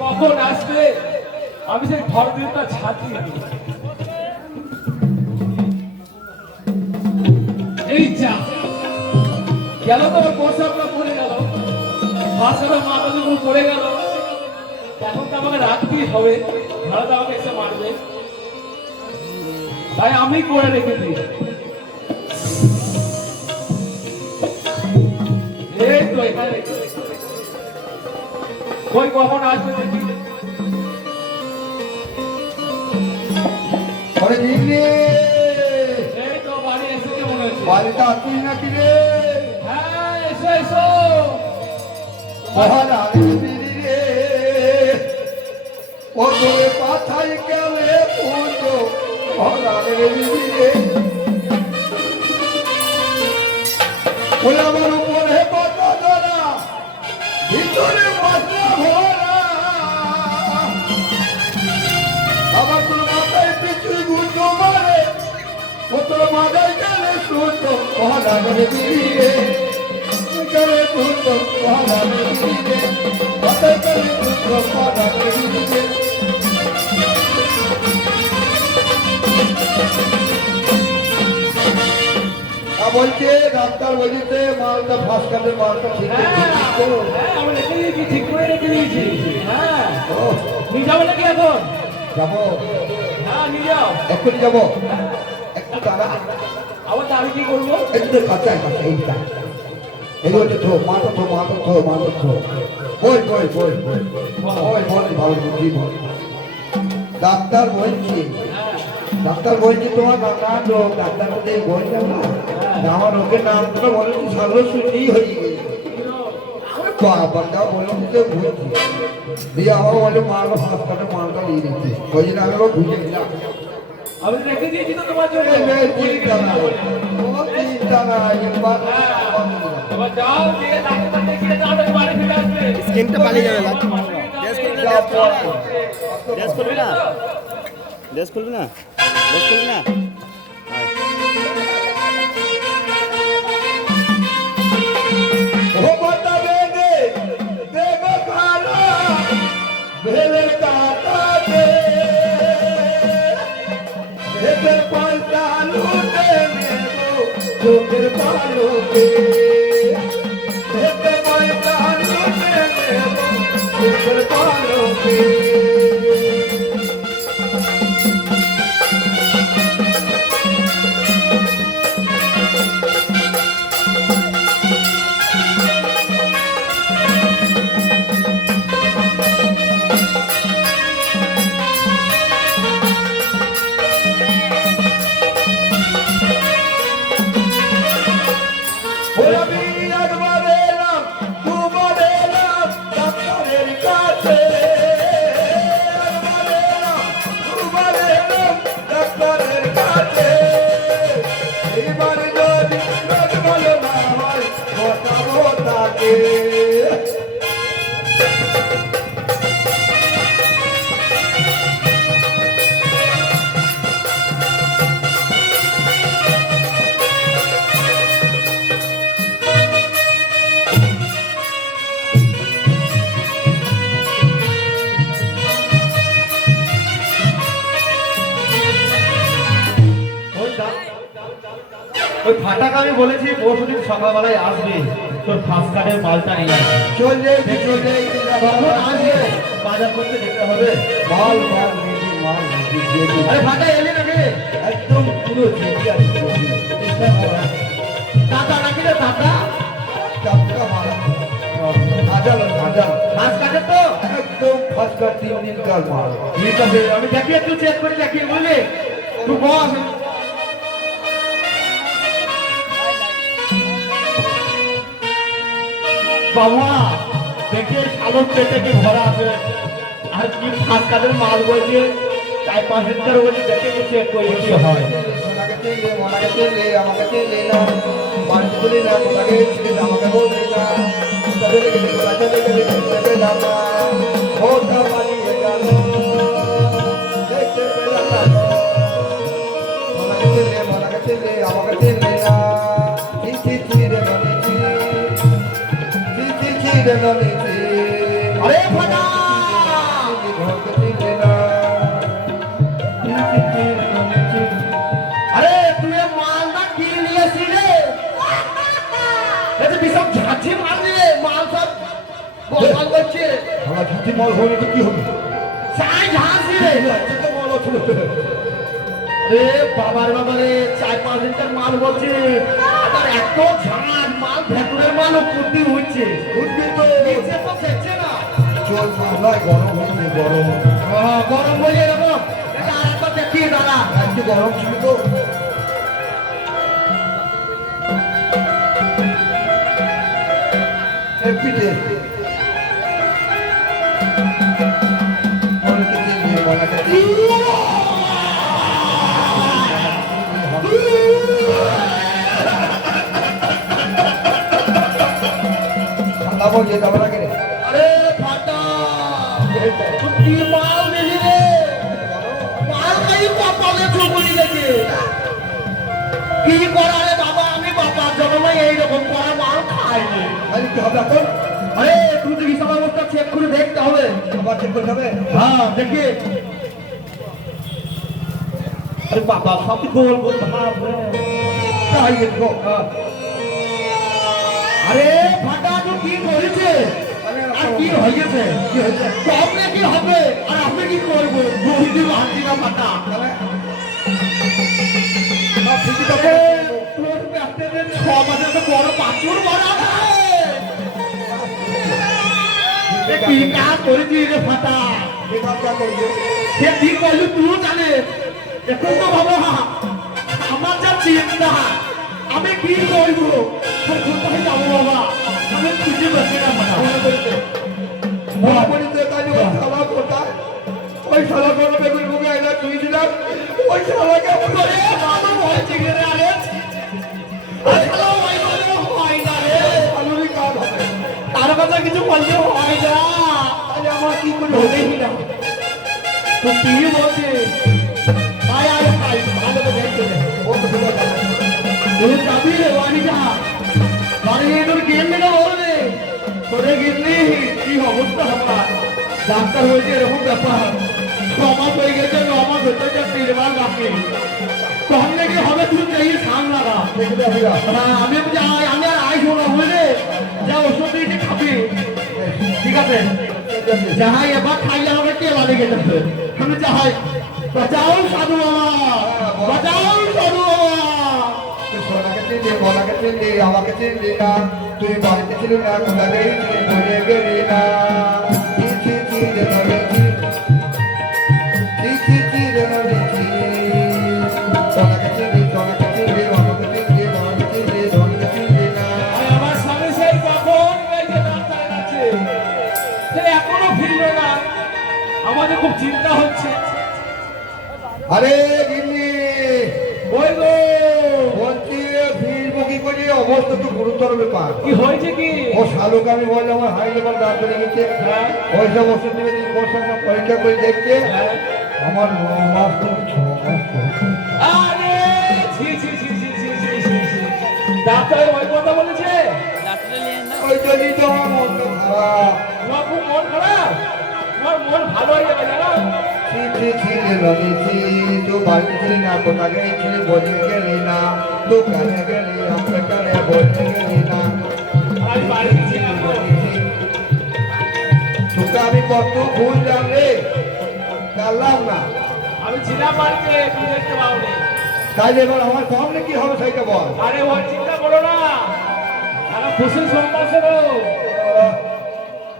কখন আসবে আমি সেই ঘর দিনটা ছাতিয়ে দিই। এই যা গেল তো আমার প্রসাবটা পড়ে গেল, বাসাটা মাথার উপর পড়ে গেল। এখন তো আমাকে রাখতেই হবে, ভারত আমাকে এসে মারবে, তাই আমি করে রেখে দিই। এই তো এখানে কই কখন আসবে দেখি। এই তো বাড়ি এসেছে মনে হচ্ছে। বাড়িতে আসবি নাকি রে? হ্যাঁ এসো এসো। ও তোরে পাথাই গেলে পুজো রে ওই আমার উপরে কথা ধরা ভিতরে মশলা ভরা আবার তোর মাথায় পিছু ঘুরতো মারে ও তোর মাথায় গেলে শুনতো ভরা রে বিয়ে গেলে শুনতো ভরা রে বিয়ে মাথায় গেলে শুনতো ভরা রে বিয়ে বলছে ডাক্তার বলছে মালটা ফার্স্ট কার্ডের মালটা ঠিক আমি রেখে দিয়েছি, ঠিক করে রেখে দিয়েছি। হ্যাঁ নিয়ে যাবো নাকি এখন? যাবো, হ্যাঁ নিয়ে যাও। এক্ষুনি যাবো, একটু দাঁড়া। আবার আমি কি করবো? একটু কাঁচায় কাঁচা এইটা এই হচ্ছে থো মাথা থো মাথা থো মাথা থো বই বই বই বই বই বল ভালো বুঝি বল। ডাক্তার বলছি ডাক্তার বলছি তোমার নানা লোক ডাক্তার বলতে বলছে না আমার ওকে নাম করে বলে তুই সালো শুনেই হয়ে গেছে বাবাটা বললো যে ভুলছি দিয়ে আবার বলে মালটা ফার্স্ট কাটে মালটা নিয়ে নিচ্ছে ওই জন্য আমি আবার বুঝে গেলাম। আমি রেখে দিয়েছি তো তোমার জন্য। চিন্তা নাই এবার যাও, গিয়ে ডাক্তার দেখিয়ে তাড়াতাড়ি বাড়ি ফিরে আসবে। স্কিনটা পালিয়ে যাবে লাগছে ড্রেস খুলবি না ড্রেস খুলবি না ড্রেস খুলবি না ভেলে কাটা দে ভেদের পয়সা লুটে নেবো চোখের পালোকে ভেদের পয়সা লুটে নেবো চোখের পালোকে ওই ফাটাকে আমি বলেছি পরশুদিন সকালবেলায় আসবে, তোর ফার্স্ট কার্ডের মালটা নিয়ে আসবে। চলে কখন আসবে? বাজার করতে যেতে হবে। মাল মাল রেডি মাল রেডি আরে ফাটা এলি নাকি? একদম পুরো রেডি আছে দাদা নাকি রে দাদা? টাটকা মাল আজাল আজাল ফার্স্ট কার্ডের তো একদম ফার্স্ট কার 3 দিন কার মাল। ঠিক আছে, আমি দেখি একটু চেক করে দেখি বুঝলি তুই বস। বাবা দেখে সালোর পেটে কি ভরা আছে আর কি ফার্স্ট কার্ডের মাল বলছে 4-5 লিটার বলছে, দেখে কি চেক করে কি হয়। সোনাকে তেলে মনাকে তেলে আমাকে তেলে না বাড়িতে তুলে না সোনাকে তেলে আমাকে বলে না তবে লেগে সোনাকে লেগে না ওটা পালিয়ে গেল দেখতে পেলাম না সোনাকে তেলে মনাকে তেলে আমাকে তেলে না চিঠি রে মনে চিঠি রে মনে আরে ফাটা বল করছে আমার ঝুঁকি মল হলে তো কি হবে চাই ঝাঁসি রে তো মল ছিল রে বাবার বাবারে 4-5 লিটার মাল বলছে আর এত ঝাঁজ মাল ভেতরের মালও কুটি হচ্ছে বুঝবি তো নিচে তো দেখছে না চল মালাই গরম হচ্ছে গরম গরম হয়ে এরকম এটা আরেকবার দেখিয়ে দাঁড়া একটু গরম ছিল তো পিঠে অনেক কিছু নিয়ে বানাতে ঠান্ডা বলছে যাবো না কেন আরে ফাটা তুই কি মাল দিলি রে মাল খাই কপালে চুবুনি লেগে কি করা রে বাবা আমি বাবার জন্মে এইরকম করা মাল খাইনি আরে কি হবে এখন আরে তুই তো হিসাব অবস্থা চেক করে দেখতে হবে আবার চেক করতে হবে হ্যাঁ দেখি আরে বাবা সব গোল গোল ভাব রে তাই দেখো আরে ফাটা তুই কি করেছে আর কি হয়েছে কি হয়েছে সামনে কি হবে আর আমি কি করবো বহিদি ভাঙছি না ফাটা ঠিকই তো তোর ব্যাটাদের 6 মাসের তো বড় পাথর মারা কি কাজ করেছি রে ফাটা ঠিক আছে করবে সে ঠিক করলি তুই জানে এখন তো বাবা আমার যা চিন্তা আমি কি করবো কোথায় যাবো বাবা আমি খুঁজে পাচ্ছি না ফাটা মহাপরিতে তাই ওই শালা কোথায় ওই শালা কোনো বেগুন মুখে এনে তুই দিলাম ওই শালাকে আরে বাবা ভয় চিগে রে আরে আরে হ্যালো ভাই বলে হয় না রে আলুরি কাজ হবে তার কথা কিছু বলতে হয় না তাহলে আমার কি করে হবে না তো কি বলছে ভাই আরে ভাই ভালো করে দেখতে দে ও তো বুঝা যাবে তুই যাবি রে বাড়িটা বাড়ি গিয়ে তোর গেম মেটা বলবে তোরে গেমনি কি অবস্থা আমার ডাক্তার হয়েছে এরকম ব্যাপার 6 মাস হয়ে গেছে 9 মাস হতে যাচ্ছে 3 মাস বাকি কখন কি হবে তুই এই সামলা না দেখতে হবে আমি যাই আমি আর আইস না বুঝলে যা ওষুধ দিয়েছি খাবি ঠিক আছে যাহাই এবার খাইলে আমাকে কে লাগে গেছে আমি যাহাই বাঁচাও সাধু বাবা বাঁচাও সাধু বাবা সোনাকে চিনলি মনাকে চিনলি আমাকে চিনলি না তুই বাড়িতে ছিল না কোথা গেছিলি বলে গেলি না চি চি চি রে নবীজি চি চি চি রে নবীজি সোনাকে চিনলি সোনাকে চিনলি আমাকে চিনলি মনাকে চিনলি ধনীকে চিনলি না আর আমার স্বামী সেই কখন গেছে ডাক্তারের কাছে সে এখনো ফিরলো না আমাদের খুব চিন্তা হচ্ছে আরে গিন্নি ওই গো বলছি ফিরবো কি করে অবস্থা তো গুরুতর ব্যাপার কি হয়েছে কি ও শালুকে আমি বললাম আমার হাই লেভেল দাঁড় করে গেছে হ্যাঁ ওই সব ওষুধ নিয়ে ওর সঙ্গে পরীক্ষা করে দেখছে হ্যাঁ আমার 9 মাস থেকে 6 মাস পরীক্ষা আরে ছি ছি ছি ছি ছি ছি ছি ছি ডাক্তার ওই কথা বলেছে ওই জন্যই তো আমার মনটা খারাপ তোমার খুব মন খারাপ তোমার মন ভালো হয়ে যাবে জানো ছি ছি ছি রে নদীছি তুই বাড়িতে ছিলি না কোথা গেছিলি বলে গেলি না দোকানে গেলি আমরা কানে বলে গেলি না আমি বাড়িতে ছিলাম তো। তোকে আমি কত ভুললাম রে জানলাম না আমি ছিলাম বাড়িতে তুমি দেখতে পাওনি তাই এবার আমার সামনে কি হবে সেইটা বল আরে ওর চিন্তা করো না আমার খুশি সম্পাসন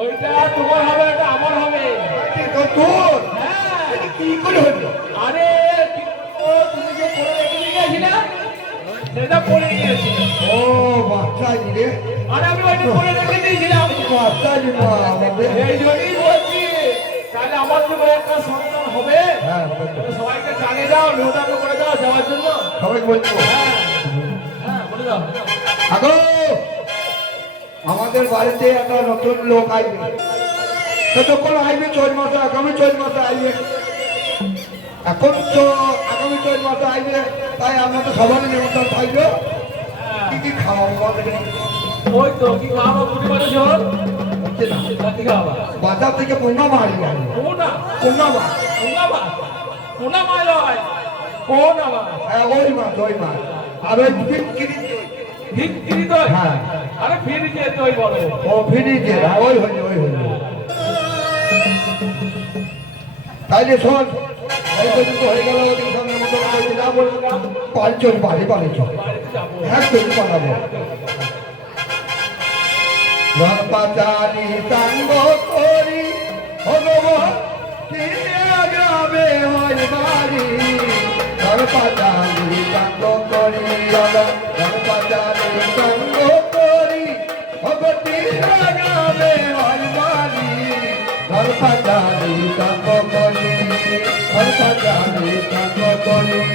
ওইটা তোমার হবে এটা আমার হবে তো তোর হ্যাঁ কি করে হলো আরে কি করবো, তুমি যে পড়ে রেখে দিয়ে গেছিলে সেটা পড়ে গিয়েছিল ও বাচ্চা রে আরে আমি ওইটা পড়ে রেখে দিয়েছিলাম বাচ্চা রে না আমাদের এই জন্যই বলছি তাহলে আমার যে বড় একটা সন্তান হবে হ্যাঁ হবে তো। তুমি সবাইকে জানিয়ে দাও নিমন্ত্রণ করে দাও যাওয়ার জন্য সবাই বলছো হ্যাঁ হ্যাঁ বলে দাও আগো আমাদের বাড়িতে একটা নতুন লোক আসবে ততক্ষণ আসবে 4 মাসে আগামী 4 মাসে আসবে এখন তো আগামী 4 মাসে আসবে তাই আমরা তো সবারই নিমন্ত্রণ থাকবে কি কি খাওয়াবো বলতে ওই তো কি খাওয়াবো বুঝতে পারছো হচ্ছে না কি খাওয়াবা বাজার থেকে পোনা মারি আসবে কোনা পোনা মাছ কোনা বা কোনা মাল হয় কোন আবার হ্যাঁ ওই মাছ আর ওই বিক্রি ভিক্রি দই হ্যাঁ। আরে ফিরিজে দই বলো ও ফিরিজে ওই হইল তাইলে শোন এই পর্যন্ত হয়ে গেল ওদিন সঙ্গে মতো বলছি না বলবো না পাল চল বাড়ি চল বাড়িতে যাবো হ্যাঁ তৈরি বানাবো পাচারি সাঙ্গ করি ভগবান যাবে হয় বাড়ি পাচারি সাঙ্গ করি পাচারি সাঙ্গ করি ভগতি যাবে হয় বাড়ি পাচারি সাঙ্গ করি পাচারি সাঙ্গ করি